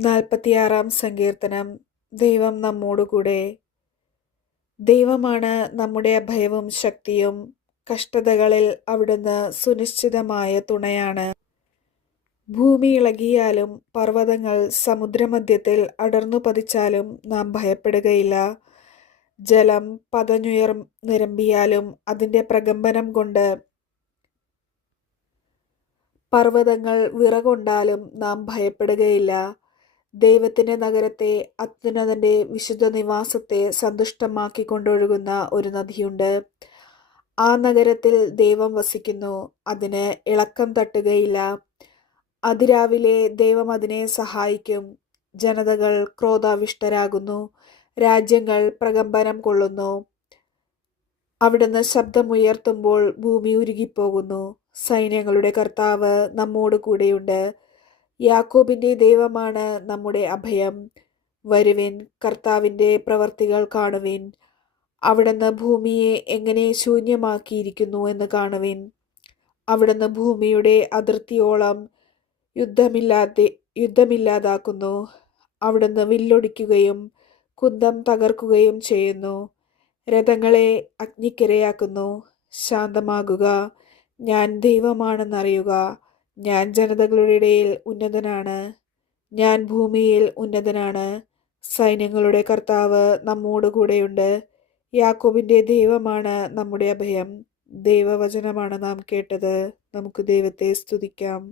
നാൽപ്പത്തിയാറാം സങ്കീർത്തനം. ദൈവം നമ്മോടുകൂടെ. ദൈവമാണ് നമ്മുടെ അഭയവും ശക്തിയും കഷ്ടതകളിൽ അവിടുന്ന് സുനിശ്ചിതമായ തുണയാണ്. ഭൂമി ഇളകിയാലും പർവതങ്ങൾ സമുദ്രമധ്യത്തിൽ അടർന്നു പതിച്ചാലും നാം ഭയപ്പെടുകയില്ല. ജലം പതഞ്ഞുയർ നിരമ്പിയാലും അതിന്റെ പ്രകമ്പനം കൊണ്ട് പർവതങ്ങൾ വിറകൊണ്ടാലും നാം ഭയപ്പെടുകയില്ല. ദൈവത്തിന്റെ നഗരത്തെ അത്യുന്നതന്റെ വിശുദ്ധ നിവാസത്തെ സന്തുഷ്ടമാക്കിക്കൊണ്ടൊഴുകുന്ന ഒരു നദിയുണ്ട്. ആ നഗരത്തിൽ ദൈവം വസിക്കുന്നു. അതിന് ഇളക്കം തട്ടുകയില്ല. അതിരാവിലെ ദൈവം അതിനെ സഹായിക്കും. ജനതകൾ ക്രോധാവിഷ്ടരാകുന്നു. രാജ്യങ്ങൾ പ്രകമ്പനം കൊള്ളുന്നു. അവിടുന്ന് ശബ്ദമുയർത്തുമ്പോൾ ഭൂമി ഉരുകിപ്പോകുന്നു. സൈന്യങ്ങളുടെ കർത്താവ് നമ്മോട് കൂടെയുണ്ട് യാക്കോബിന്റെ ദൈവമാണ് നമ്മുടെ അഭയം. വരുവിൻ കർത്താവിന്റെ പ്രവർത്തികൾ കാണുവിൻ. അവിടുന്ന് ഭൂമിയെ എങ്ങനെ ശൂന്യമാക്കിയിരിക്കുന്നു എന്ന് കാണുവിൻ. അവിടുന്ന് ഭൂമിയുടെ അതിർത്തിയോളം യുദ്ധമില്ലാതെ യുദ്ധമില്ലാതാക്കുന്നു. അവിടുന്ന് വില്ലൊടിക്കുകയും കുന്തം തകർക്കുകയും ചെയ്യുന്നു. രഥങ്ങളെ അഗ്നിക്കിരയാക്കുന്നു. ശാന്തമാകുക. ഞാൻ ദൈവമാണെന്നറിയുക. ഞാൻ ജനതകളുടെ ഇടയിൽ ഉന്നതനാണ്. ഞാൻ ഭൂമിയിൽ ഉന്നതനാണ്. സൈന്യങ്ങളുടെ കർത്താവ് നമ്മോട് കൂടെയുണ്ട്. യാക്കോബിന്റെ ദൈവമാണ് നമ്മുടെ അഭയം. ദൈവവചനമാണ് നാം കേട്ടത്. നമുക്ക് ദൈവത്തെ സ്തുതിക്കാം.